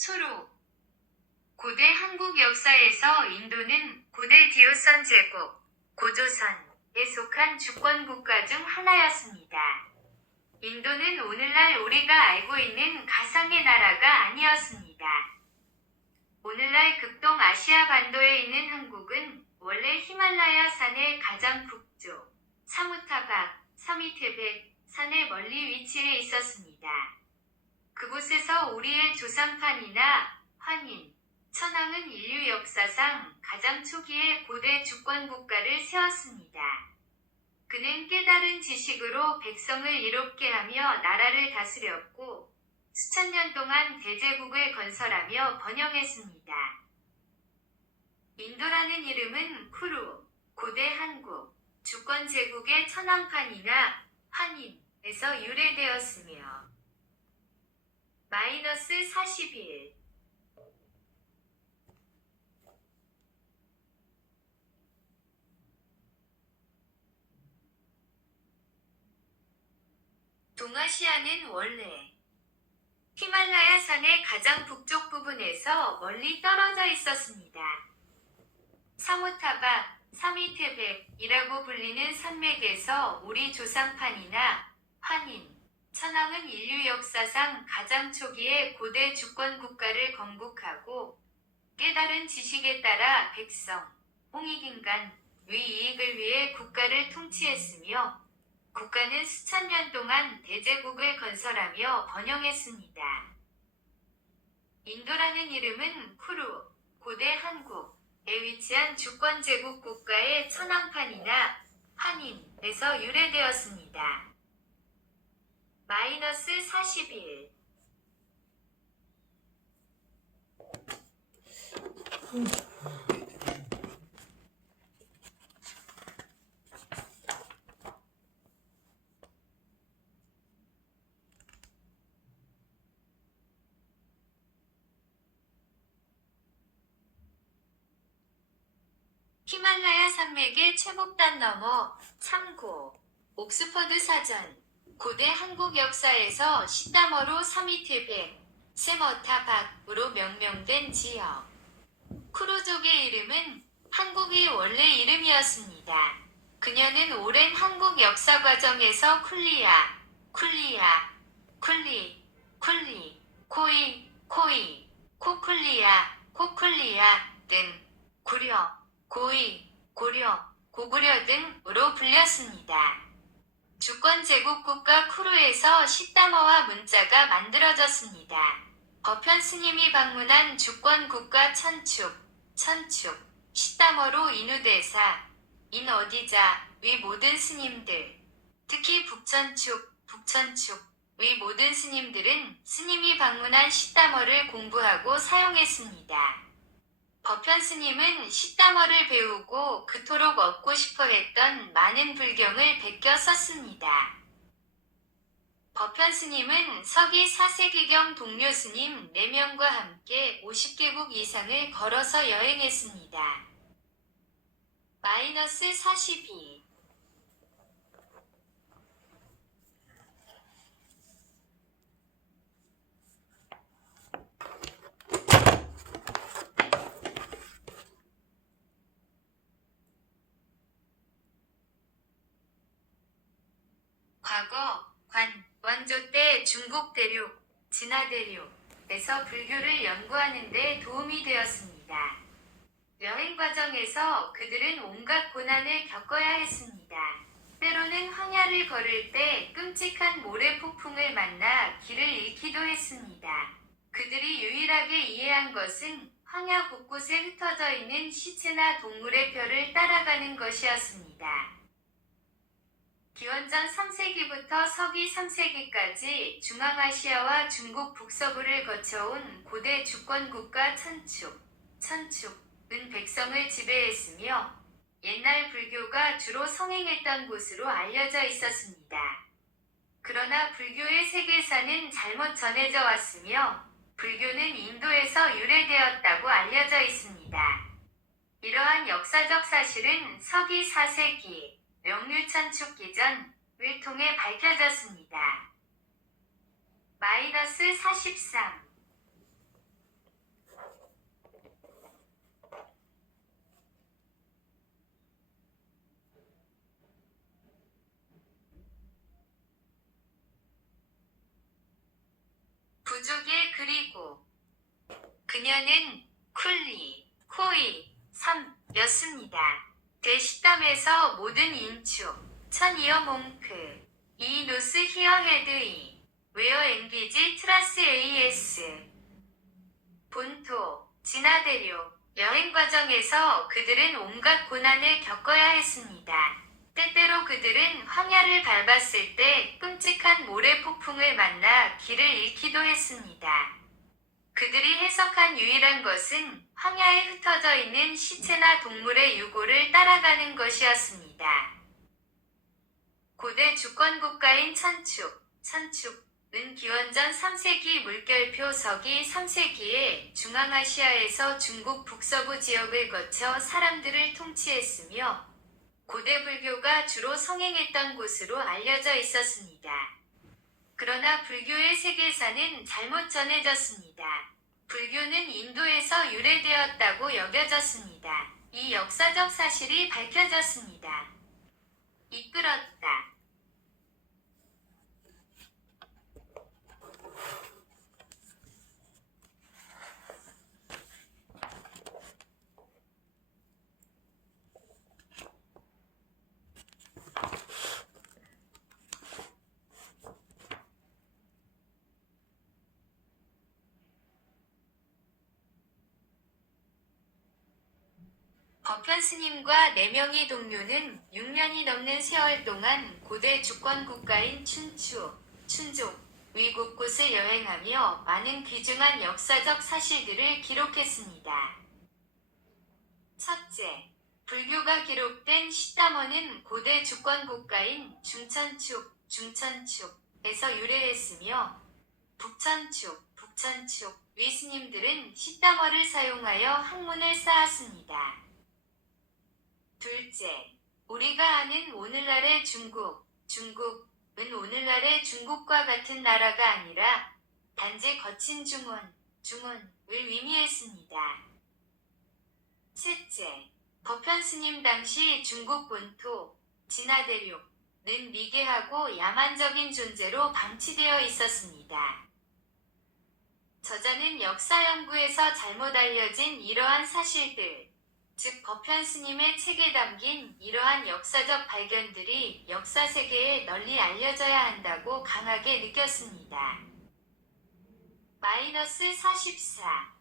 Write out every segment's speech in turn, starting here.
초로 고대 한국 역사에서 인도는 고대 디오선 제국, 고조선에 속한 주권 국가 중 하나였습니다. 인도는 오늘날 우리가 알고 있는 가상의 나라가 아니었습니다. 오늘날 극동아시아 반도에 있는 한국은 원래 히말라야 산의 가장 북쪽, 사무타박, 사미테백 산에 멀리 위치해 있었습니다. 그곳에서 우리의 조상판이나 환인, 천황은 인류 역사상 가장 초기에 고대 주권 국가를 세웠습니다. 그는 깨달은 지식으로 백성을 이롭게 하며 나라를 다스렸고 수천 년 동안 대제국을 건설하며 번영했습니다. 인도라는 이름은 쿠루, 고대 한국, 주권 제국의 천황판이나 환인에서 유래되었으며 -41 동아시아는 원래 히말라야 산의 가장 북쪽 부분에서 멀리 떨어져 있었습니다. 사무타박, 사미테백이라고 불리는 산맥에서 우리 조상판이나 환인, 천황은 인류 역사상 가장 초기에 고대 주권 국가를 건국하고 깨달은 지식에 따라 백성, 홍익인간, 위이익을 위해 국가를 통치했으며 국가는 수천 년 동안 대제국을 건설하며 번영했습니다. 인도라는 이름은 쿠루, 고대 한국에 위치한 주권 제국 국가의 천황판이나 환인에서 유래되었습니다. -41 히말라야 산맥의 최북단 너머, 참고, 옥스퍼드 사전, 고대 한국 역사에서 시다머로 사미테백, 세머타박으로 명명된 지역. 쿠루족의 이름은 한국의 원래 이름이었습니다. 그녀는 오랜 한국 역사 과정에서 쿨리, 코이, 코쿨리아 등 구려, 고이, 고려, 고구려 등으로 불렸습니다. 주권 제국 국가 쿠루에서 시다머와 문자가 만들어졌습니다. 법현 스님이 방문한 주권 국가 천축, 시다머로 인우대사, 인어디자 위 모든 스님들, 특히 북천축 위 모든 스님들은 스님이 방문한 시다머를 공부하고 사용했습니다. 법현 스님은 시다머를 배우고 그토록 얻고 싶어 했던 많은 불경을 베껴 썼습니다. 법현 스님은 서기 4세기경 동료 스님 4명과 함께 50개국 이상을 걸어서 여행했습니다. -42 과거, 원조 때 중국 대륙, 진화 대륙에서 불교를 연구하는 데 도움이 되었습니다. 여행 과정에서 그들은 온갖 고난을 겪어야 했습니다. 때로는 황야를 걸을 때 끔찍한 모래 폭풍을 만나 길을 잃기도 했습니다. 그들이 유일하게 이해한 것은 황야 곳곳에 흩어져 있는 시체나 동물의 뼈를 따라가는 것이었습니다. 기원전 3세기부터 서기 3세기까지 중앙아시아와 중국 북서부를 거쳐온 고대 주권 국가 천축은 백성을 지배했으며 옛날 불교가 주로 성행했던 곳으로 알려져 있었습니다. 그러나 불교의 세계사는 잘못 전해져 왔으며 불교는 인도에서 유래되었다고 알려져 있습니다. 이러한 역사적 사실은 서기 4세기 명류천축 기전을 통해 밝혀졌습니다. -43 부족의 그리고 그녀는 쿨리, 코이, 섬였습니다. 대식담에서 모든 인축, 천이어 몽크, 이 노스 히어 헤드이, 웨어 엔기지 트라스 AS, 본토, 진화대료, 여행 과정에서 그들은 온갖 고난을 겪어야 했습니다. 때때로 그들은 황야를 밟았을 때 끔찍한 모래 폭풍을 만나 길을 잃기도 했습니다. 그들이 해석한 유일한 것은 황야에 흩어져 있는 시체나 동물의 유골을 따라가는 것이었습니다. 고대 주권국가인 천축은 기원전 3세기 물결표 서기 3세기에 중앙아시아에서 중국 북서부 지역을 거쳐 사람들을 통치했으며 고대 불교가 주로 성행했던 곳으로 알려져 있었습니다. 그러나 불교의 세계사는 잘못 전해졌습니다. 불교는 인도에서 유래되었다고 여겨졌습니다. 이 역사적 사실이 밝혀졌습니다. 이끌었다. 법현 스님과 4명의 동료는 6년이 넘는 세월 동안 고대 주권국가인 춘족, 위 곳곳을 여행하며 많은 귀중한 역사적 사실들을 기록했습니다. 첫째, 불교가 기록된 시다머는 고대 주권국가인 중천축에서 유래했으며 북천축, 위 스님들은 시다머를 사용하여 학문을 쌓았습니다. 둘째, 우리가 아는 오늘날의 중국은 오늘날의 중국과 같은 나라가 아니라 단지 거친 중원을 의미했습니다. 셋째, 법현 스님 당시 중국 본토, 진화대륙은 미개하고 야만적인 존재로 방치되어 있었습니다. 저자는 역사 연구에서 잘못 알려진 이러한 사실들, 즉 법현 스님의 책에 담긴 이러한 역사적 발견들이 역사 세계에 널리 알려져야 한다고 강하게 느꼈습니다. -44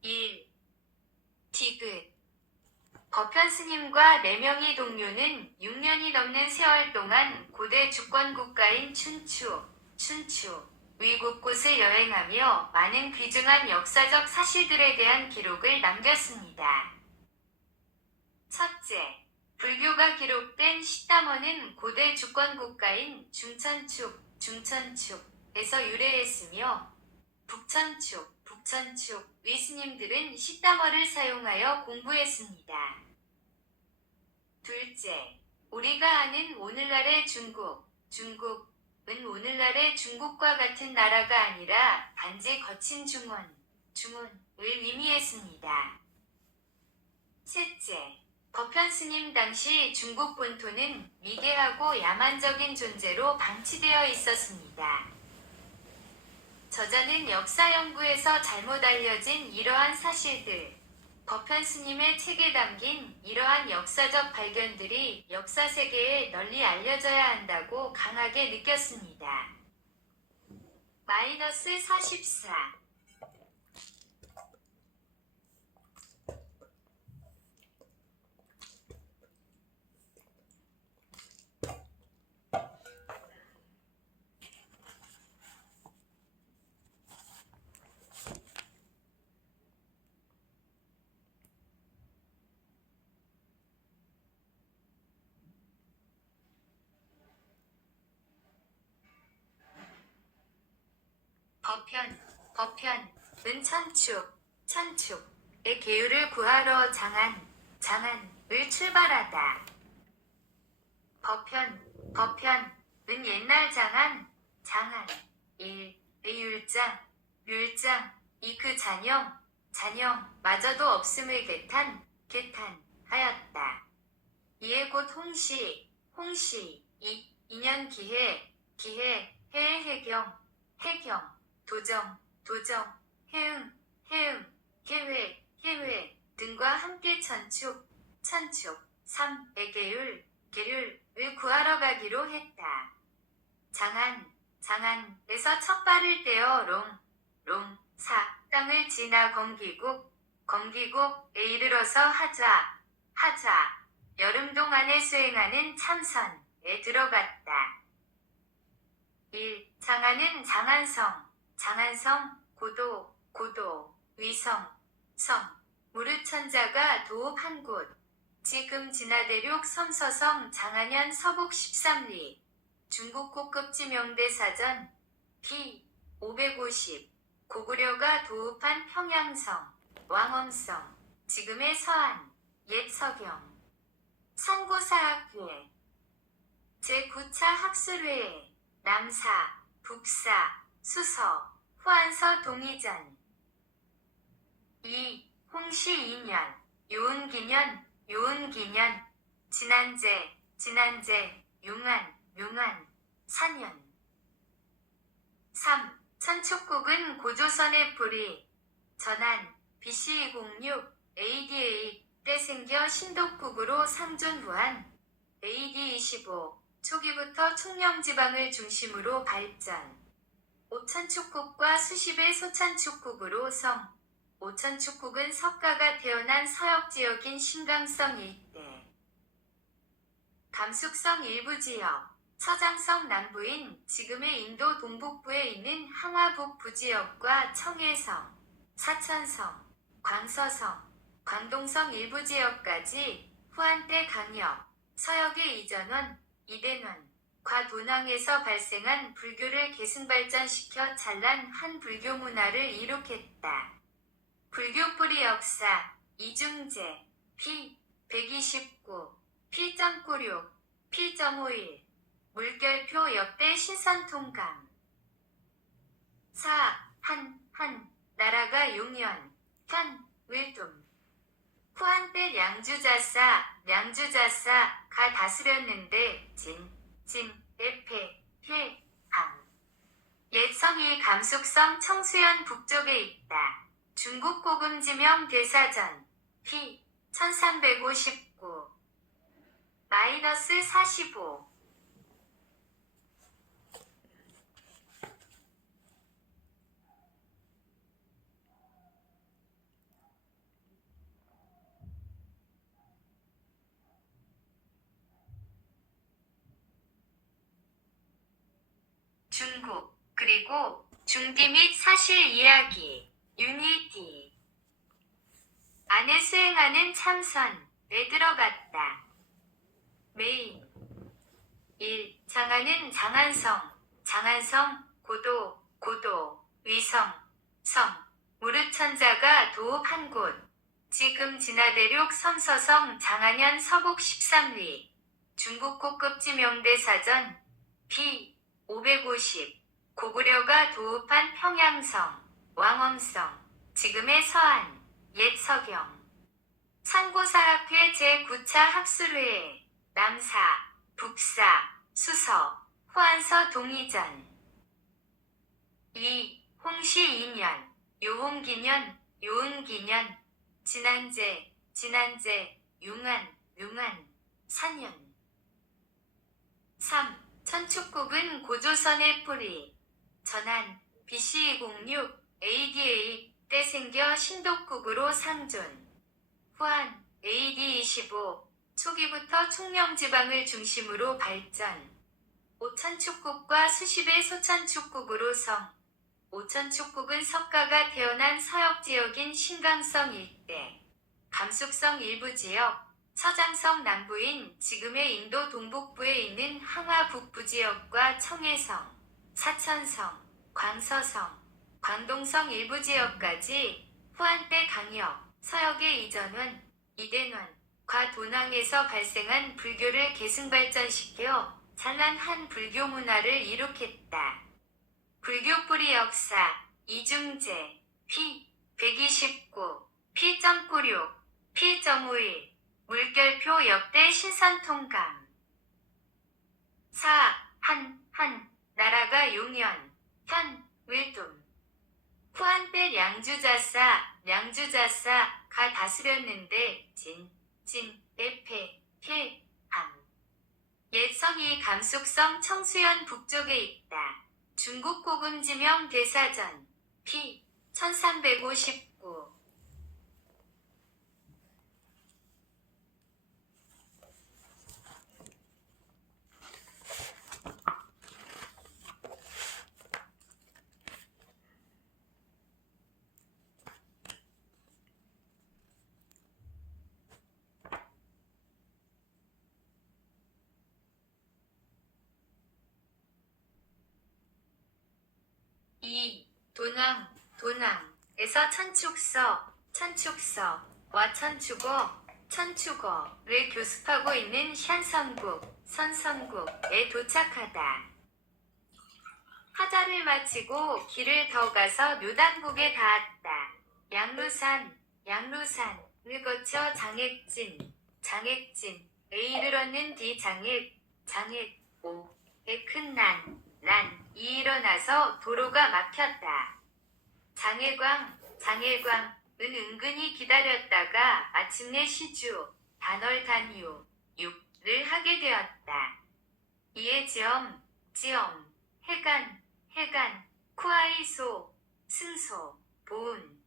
1. 디귿 법현 스님과 4명의 동료는 6년이 넘는 세월 동안 고대 주권국가인 춘추, 위 곳곳을 여행하며 많은 귀중한 역사적 사실들에 대한 기록을 남겼습니다. 첫째, 불교가 기록된 시다머는 고대 주권국가인 중천축에서 유래했으며 북천축, 위 스님들은 시다머를 사용하여 공부했습니다. 둘째, 우리가 아는 오늘날의 중국은 오늘날의 중국과 같은 나라가 아니라 단지 거친 중원을 의미했습니다. 셋째, 법현 스님 당시 중국 본토는 미개하고 야만적인 존재로 방치되어 있었습니다. 저자는 역사 연구에서 잘못 알려진 이러한 사실들, 법현 스님의 책에 담긴 이러한 역사적 발견들이 역사 세계에 널리 알려져야 한다고 강하게 느꼈습니다. -44 법현은 천축의 계율을 구하러 장안을 출발하다. 법현은 옛날 장안, 1의 율장, 이 그 잔영, 잔영마저도 없음을 개탄하였다. 이에 곧 홍시, 인연 기해, 해경, 도정, 해응, 해외 등과 함께 천축, 계율을 구하러 가기로 했다. 장안에서 첫 발을 떼어 롱사 땅을 지나 검기국에 이르러서 하좌 여름 동안에 수행하는 참선에 들어갔다. 1. 장안은 장안성 고도 위성 무르천자가 도읍한 곳. 지금 진화대륙 섬서성 장안현 서북 13리. 중국 고급지 명대사전 p 550. 고구려가 도읍한 평양성 왕엄성 지금의 서안 옛 서경. 선고사학회 제9차 학술회에 남사, 북사, 수서, 후한서 동의전. 2. 홍시 2년 요운기년 진안제 용안 4년. 3. 천축국은 고조선의 뿌리 전한 BC 206 AD8 때 생겨 신독국으로 상존 후한 AD 25 초기부터 충령지방을 중심으로 발전. 오천축국과 수십의 소천축국으로 오천축국은 석가가 태어난 서역지역인 신강성 일대, 감숙성 일부 지역, 서장성 남부인 지금의 인도 동북부에 있는 항화 북부지역과 청해성, 사천성, 광서성, 광동성 일부 지역까지 후한때 강역, 서역의 이대원, 과 도낭에서 발생한 불교를 계승발전시켜 찬란한 불교 문화를 이룩했다. 불교 뿌리 역사 이중제 p 129 p.96 p.51 물결표 역대 신선통감. 4. 한 나라가 용연 wiltum 후한때 량주자사가 다스렸는데 옛 성이 감숙성 청수현 북쪽에 있다. 중국 고금지명 대사전 p 1359 -45 중국 그리고 중디 및 사실 이야기 유니티 안에 수행하는 참선에 들어갔다. 메인 1. 장안은 장안성 고도 위성 무르천자가 도읍한 곳. 지금 진화대륙 섬서성 장안현 서북 13리. 중국 고급지 명대사전 p 550. 고구려가 도읍한 평양성 왕엄성 지금의 서안 옛 서경. 선고사학회 제9차 학술회에 남사, 북사, 수서, 후한서 동의전. 2. 홍시 2년 요운기년 진안제 용안 4년. 3. 천축국은 고조선의 뿌리 전한 BC 206 AD8 때 생겨 신독국으로 상존. 후한 AD 25 초기부터 충령지방을 중심으로 발전. 오천축국과 수십의 소천축국으로 오천축국은 석가가 태어난 서역지역인 신강성 일대, 감숙성 일부 지역, 서장성 남부인 지금의 인도 동북부에 있는 항화 북부지역과 청해성, 사천성, 광서성, 광동성 일부 지역까지 후한때 강역, 서역의 이대원,과 도낭에서 발생한 불교를 계승발전시켜 찬란한 불교 문화를 이룩했다. 불교 뿌리 역사 이중제 p 129. P.96. P.51. 물결표 역대 신선 통감. 4. 나라가 용연, 현, wiltum. 후한때 량주자사, 가 다스렸는데, 에페, 함. 옛 성이 감속성 청수현 북쪽에 있다. 중국 고금지명 대사전, p. 1359. 2. 도낭에서 천축서와 천축어를 교습하고 있는 선선국에 도착하다. 하자를 마치고 길을 더 가서 묘단국에 닿았다. 양루산을 거쳐 장액진에 이르렀는 뒤 장액5에 큰 난이 일어나서 도로가 막혔다. 장혜광은 은근히 기다렸다가 마침내 시주, 단월단유, 6를 하게 되었다. 이에 지엄, 해간, 쿠아이소, 승소, 보은,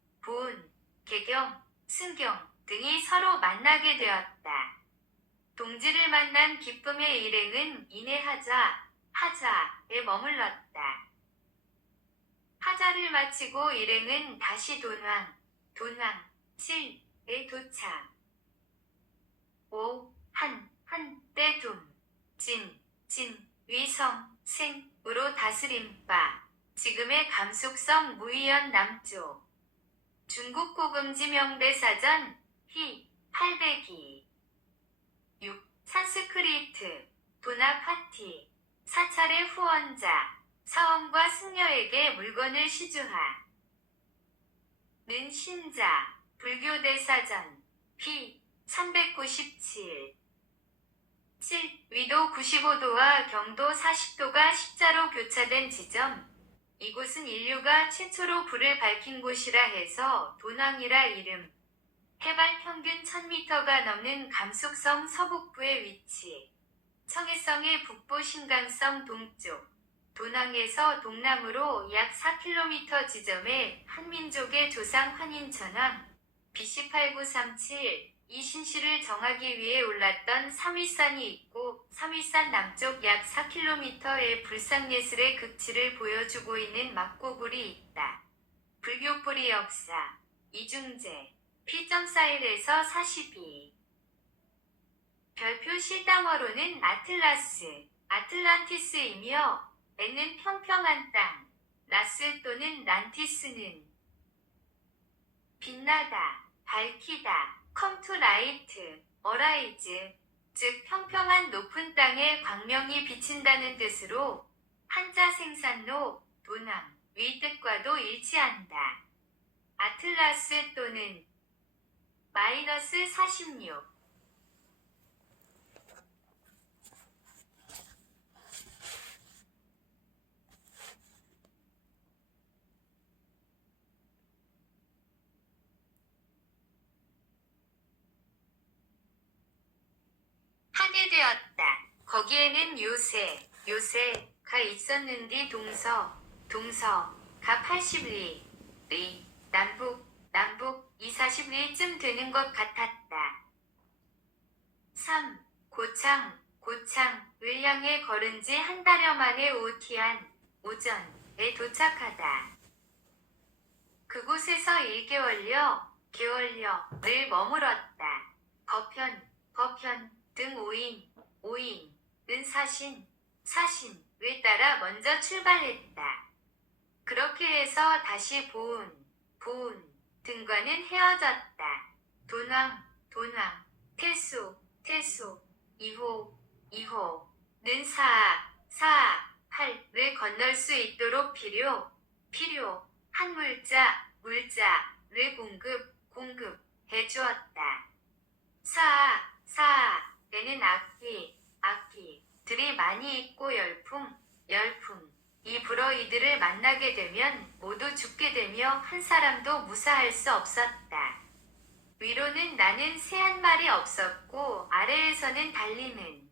개경, 승경 등이 서로 만나게 되었다. 동지를 만난 기쁨의 일행은 이내 하자에 머물렀다. 하자를 마치고 일행은 다시 돈왕 7에 도착. 5. 한때 위성, 생으로 다스린 바. 지금의 감속성 무의연 남쪽. 중국 고금지 명대사전, 희, 802. 6. 산스크리트, 도나파티. 사찰의 후원자, 사원과 승려에게 물건을 시주하. 는 신자, 불교대사전, p. 397. 7. 위도 95도와 경도 40도가 십자로 교차된 지점. 이곳은 인류가 최초로 불을 밝힌 곳이라 해서 도낭이라 이름. 해발 평균 1000m가 넘는 감속성 서북부의 위치. 청해성의 북부 신강성 동쪽. 도낭에서 동남으로 약 4km 지점에 한민족의 조상 환인천왕 BC 8937 이 신씨를 정하기 위해 올랐던 삼위산이 있고 삼위산 남쪽 약 4km의 불상예술의 극치를 보여주고 있는 막고불이 있다. 불교뿌리 역사 이중재 P.41에서 42. 별표 실담어로는 아틀란티스이며 N은 평평한 땅, 라스 또는 란티스는 빛나다, 밝히다, come to light, arise, 즉 평평한 높은 땅에 광명이 비친다는 뜻으로 한자 생산로, 도남, 위 뜻과도 일치한다. 아틀라스 또는 마이너스 46. 하게 되었다. 거기에는 요새가 있었는디 동서가 80리, 남북 40리쯤 되는 것 같았다. 3. 고창을 향해 걸은 지 한 달여 만에 오전에 도착하다. 그곳에서 1개월여를 머물었다. 거편 등 5인은 사신을 따라 먼저 출발했다. 그렇게 해서 다시 보은 등과는 헤어졌다. 돈왕, 태수, 2호는 4, 8를 건널 수 있도록 필요, 한 물자, 공급해 주었다. 사에는 악기들이 많이 있고 열풍이 불어 이들을 만나게 되면 모두 죽게 되며 한 사람도 무사할 수 없었다. 위로는 나는 새 한 마리 없었고 아래에서는 달리는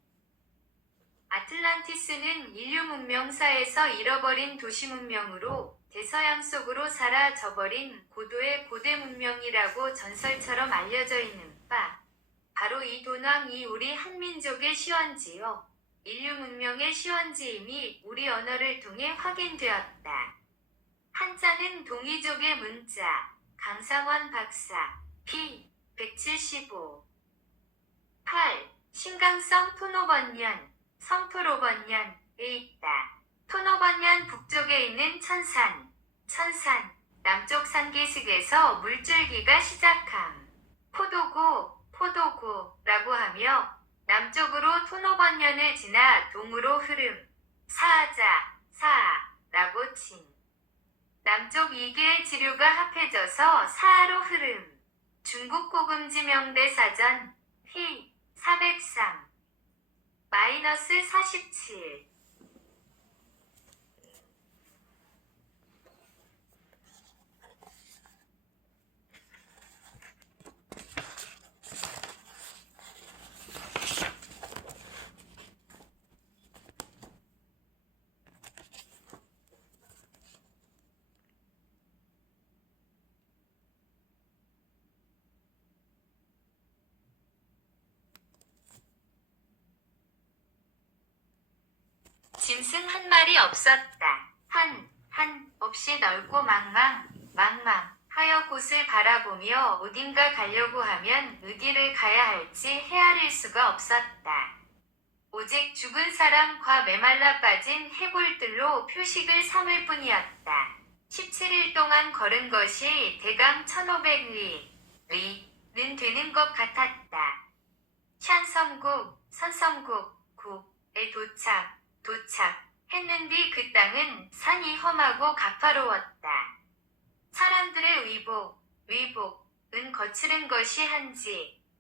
아틀란티스는 인류 문명사에서 잃어버린 도시 문명으로 대서양 속으로 사라져버린 고도의 고대 문명이라고 전설처럼 알려져 있는 바. 바로 이 돈왕이 우리 한민족의 시원지요. 인류 문명의 시원지임이 우리 언어를 통해 확인되었다. 한자는 동이족의 문자, 강상원 박사, p 175. 8. 신강성 토노번년, 성토로번년에 있다. 토노번년 북쪽에 있는 천산, 남쪽 산기슭에서 물줄기가 시작함. 포도고라고 하며 남쪽으로 토노번년을 지나 동으로 흐름, 사라고 친. 남쪽 2개의 지류가 합해져서 사하로 흐름. 중국 고금지 명대사전 피 403 -47. 짐승 한 마리 없었다. 한 없이 넓고 망망 하여 곳을 바라보며 어딘가 가려고 하면 어디를 가야 할지 헤아릴 수가 없었다. 오직 죽은 사람과 메말라 빠진 해골들로 표식을 삼을 뿐이었다. 17일 동안 걸은 것이 대강 1500리는 되는 것 같았다. 선섬국에 도착했는데 그 땅은 산이 험하고 가파로웠다. 사람들의 위복은 거칠은 것이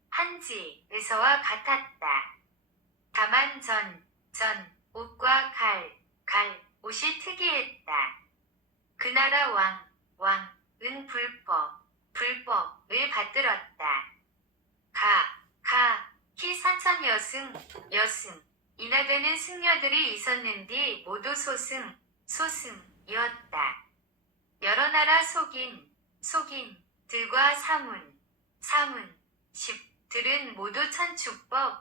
한지에서와 같았다. 다만 전 옷과 갈 옷이 특이했다. 그 나라 왕은 불법을 받들었다. 키 4천 여승이나 되는 승려들이 있었는데 모두 소승이었다. 여러 나라 속인들과 사문십들은 모두 천축법을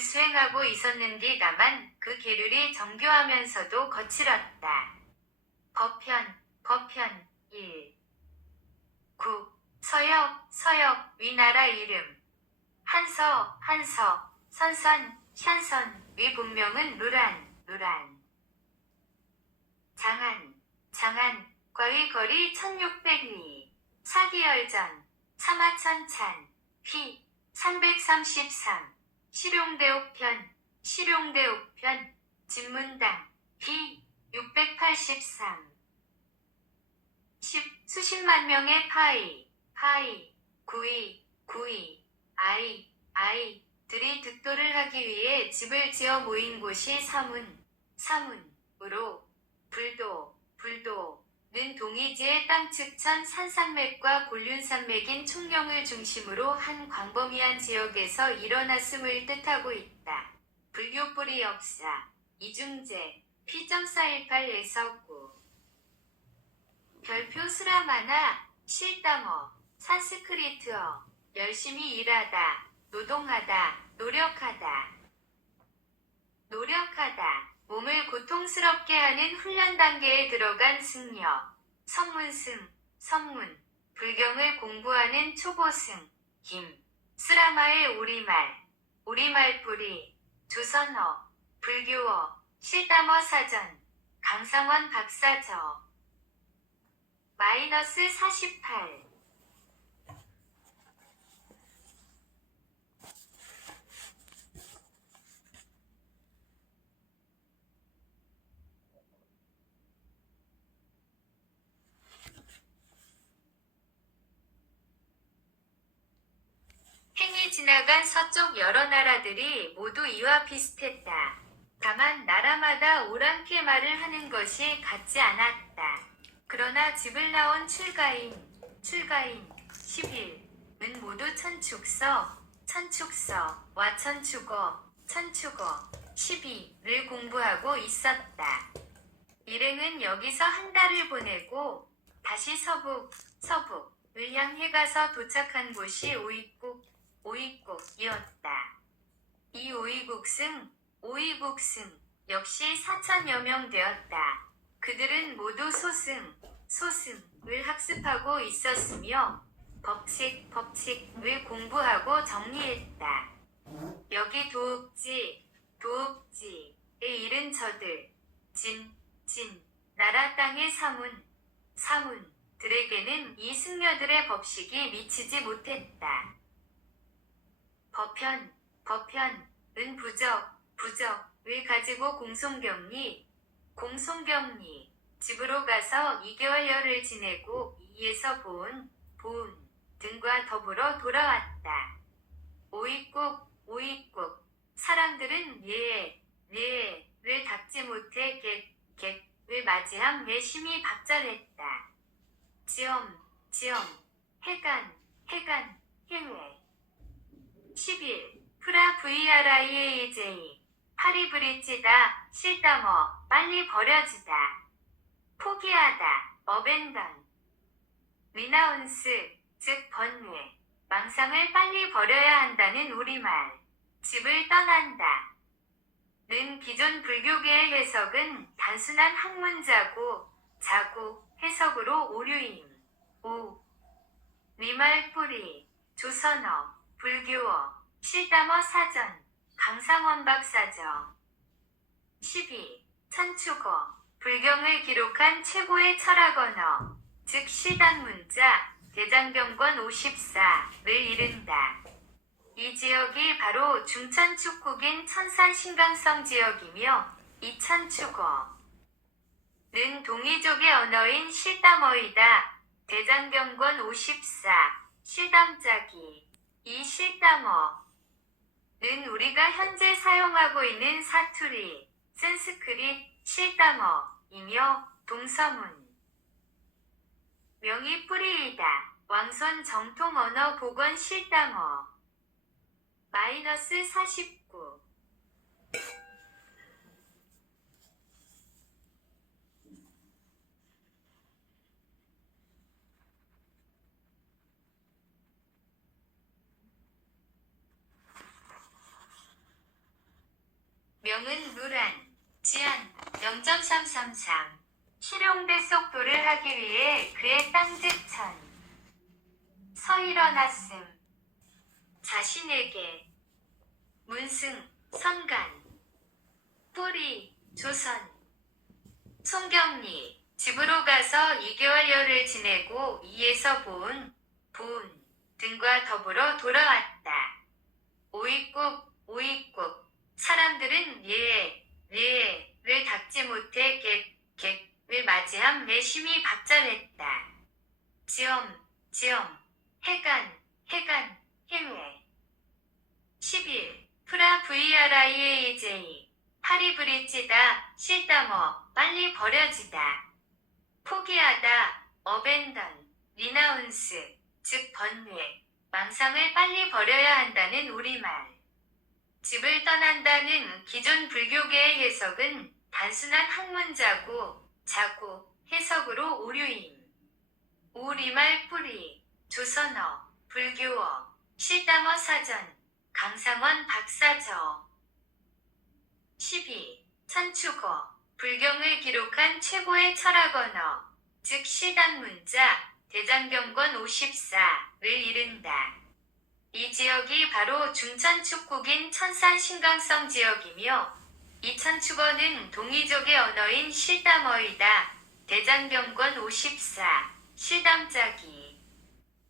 수행하고 있었는데 다만 그 계율이 정교하면서도 거칠었다. 법현 1. 서역 위나라 이름 한서 선선 위 본명은 루란 장안과의 거리 1600리 사기열전 사마천찬 피 333 실용대옥편 진문당 피 683 수십만 명의 구이 아이들이 득도를 하기 위해 집을 지어 모인 곳이 사문으로 불도는 동이지의 땅측천 산산맥과 곤륜산맥인 총령을 중심으로 한 광범위한 지역에서 일어났음을 뜻하고 있다. 불교 뿌리 역사 이중재 P.418에서 9. 별표 스라마나 실담어 산스크리트어 열심히 일하다 노동하다 노력하다 몸을 고통스럽게 하는 훈련 단계에 들어간 승려 선문 불경을 공부하는 초보승 스라마의 우리말 뿌리 조선어 불교어 실담어 사전 강상원 박사저 -48 지나간 서쪽 여러 나라들이 모두 이와 비슷했다. 다만 나라마다 오랑캐 말을 하는 것이 같지 않았다. 그러나 집을 나온 출가인 11은 모두 천축서와 천축어 12를 공부하고 있었다. 일행은 여기서 한 달을 보내고 다시 서북을 향해 가서 도착한 곳이 오이국이었다. 이 오이국승 역시 4천여 명 되었다. 그들은 모두 소승을 학습하고 있었으며 법칙을 공부하고 정리했다. 여기 도읍지에 이른 저들 나라 땅의 사문들에게는 이 승려들의 법식이 미치지 못했다. 법현은 부적을 가지고 공송경리 집으로 가서 2개월여를 지내고 이에서 보은 등과 더불어 돌아왔다. 오이국 사람들은 예를 닦지 못해 객을 맞이함에 심히 박절했다. 지엄 해간 해외 11 프라 VRIAJ 파리브리찌다 실다머 빨리 버려지다 포기하다 어벤던 리나운스 즉 번뇌 망상을 빨리 버려야 한다는 우리말 집을 떠난다 는 기존 불교계의 해석은 단순한 학문자고 해석으로 오류임. 리말 뿌리 조선어 불교어 실담어 사전 강상원 박사저 12. 천축어 불경을 기록한 최고의 철학 언어 즉 시단문자 대장경권 54를 이른다. 이 지역이 바로 중천축국인 천산신강성 지역이며 이 천축어는 동이족의 언어인 실담어이다. 대장경권 54 실담자기 이 실담어는 우리가 현재 사용하고 있는 사투리 산스크릿 실담어이며 동서문 명이 뿌리이다. 왕손 정통 언어 복원 실담어 -49 명은 무란, 지안 0.333 실용대 속도를 하기 위해 그의 땅즉천 서 일어났음 자신에게 문승, 선간, 뿌리, 조선, 송경리 집으로 가서 2개월여를 지내고 이에서 본 등과 더불어 돌아왔다. 오이국 사람들은 예를 닦지 못해 객을 맞이함에 심히 박절했다. 지엄 해간 해외 11 프라 VRIAJ 파리브리찌다 실담어 빨리 버려지다 포기하다 어벤던 리나운스 즉 번뇌 망상을 빨리 버려야 한다는 우리말 집을 떠난다는 기존 불교계의 해석은 단순한 학문자고 해석으로 오류임. 리말 뿌리 조선어 불교어 실담어 사전 강상원 박사저 12. 천축어 불경을 기록한 최고의 철학 언어 즉 시단문자 대장경권 54를 이른다. 이 지역이 바로 중천축국인 천산신강성 지역이며 이 천축어는 동이족의 언어인 실담어이다. 대장경권 54 실담자기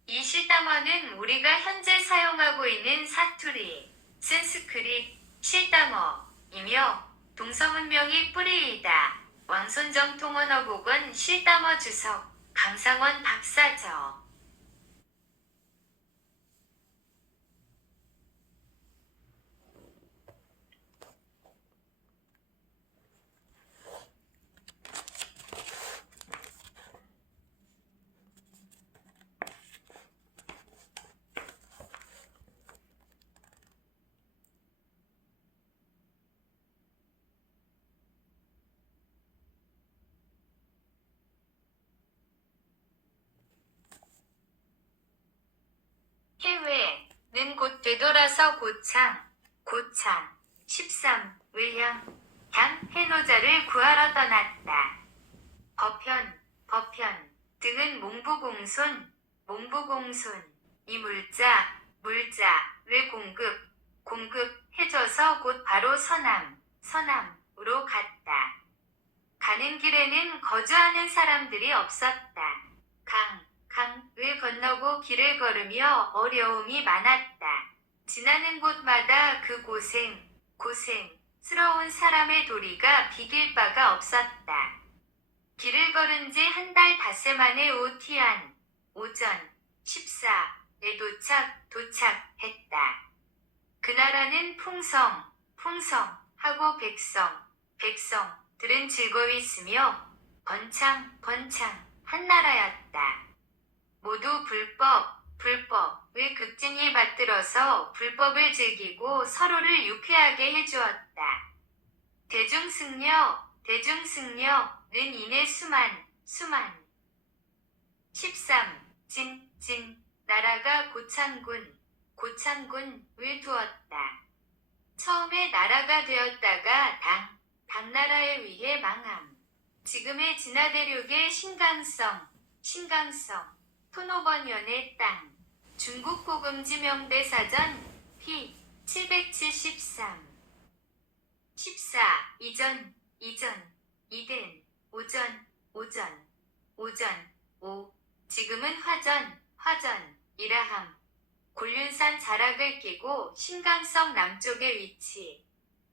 이 실담어는 우리가 현재 사용하고 있는 사투리 산스크릿 실담어이며 동서문명이 뿌리이다. 왕손정통언어 복원 실담어 주석 강상원 박사저 되돌아서 고창 13 을향 해노자를 구하러 떠났다. 버편 등은 몽부공손 이 물자를 공급해줘서 곧 바로 서남으로 갔다. 가는 길에는 거주하는 사람들이 없었다. 강을 건너고 길을 걸으며 어려움이 많았다. 지나는 곳마다 그 고생스러운 사람의 도리가 비길 바가 없었다. 길을 걸은 지 한 달 닷새 만에 오전 14에 도착했다. 그 나라는 풍성하고 백성들은 즐거웠으며 번창 한 나라였다. 모두 불법을 극진히 받들어서 불법을 즐기고 서로를 유쾌하게 해주었다. 대중승려는 이내 수만 13 나라가 고창군을 두었다. 처음에 나라가 되었다가 당나라에 의해 망함. 지금의 진화대륙의 신강성 토노번연의 땅. 중국 복음지 명대사전 p 773 14 이된 오전 5 지금은 화전이라함. 곤륜산 자락을 끼고 신강성 남쪽에 위치.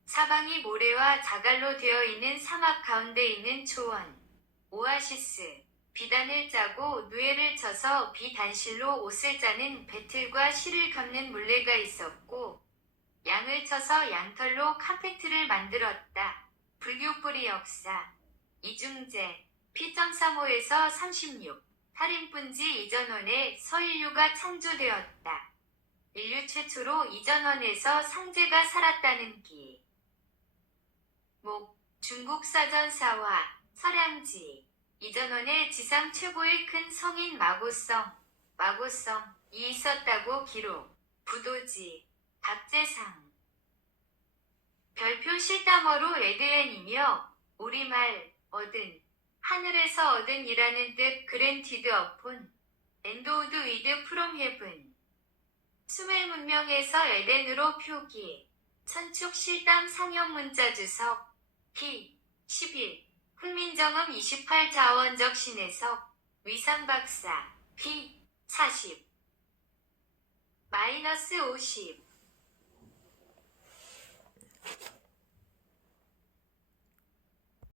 사방이 모래와 자갈로 되어 있는 사막 가운데 있는 초원. 오아시스. 비단을 짜고 누에를 쳐서 비단실로 옷을 짜는 배틀과 실을 걷는 물레가 있었고, 양을 쳐서 양털로 카페트를 만들었다. 불교 뿌리 역사. 이중제. P.35에서 36. 할인분지 이전원에 서인류가 창조되었다. 인류 최초로 이전원에서 상제가 살았다는 기. 중국 사전사와 서량지. 이전원에 지상 최고의 큰 성인 마고성이 있었다고 기록. 부도지. 박재상. 별표 실담어로 에드엔이며 우리말 하늘에서 얻은이라는 뜻. 그랜티드 어폰 엔도우드 위드 프롬 헤븐. 수멜 문명에서 에덴으로 표기. 천축 실담 상형 문자 주석. p 11 훈민정음 28 자원적 신해석. 위상박사. p 40 -50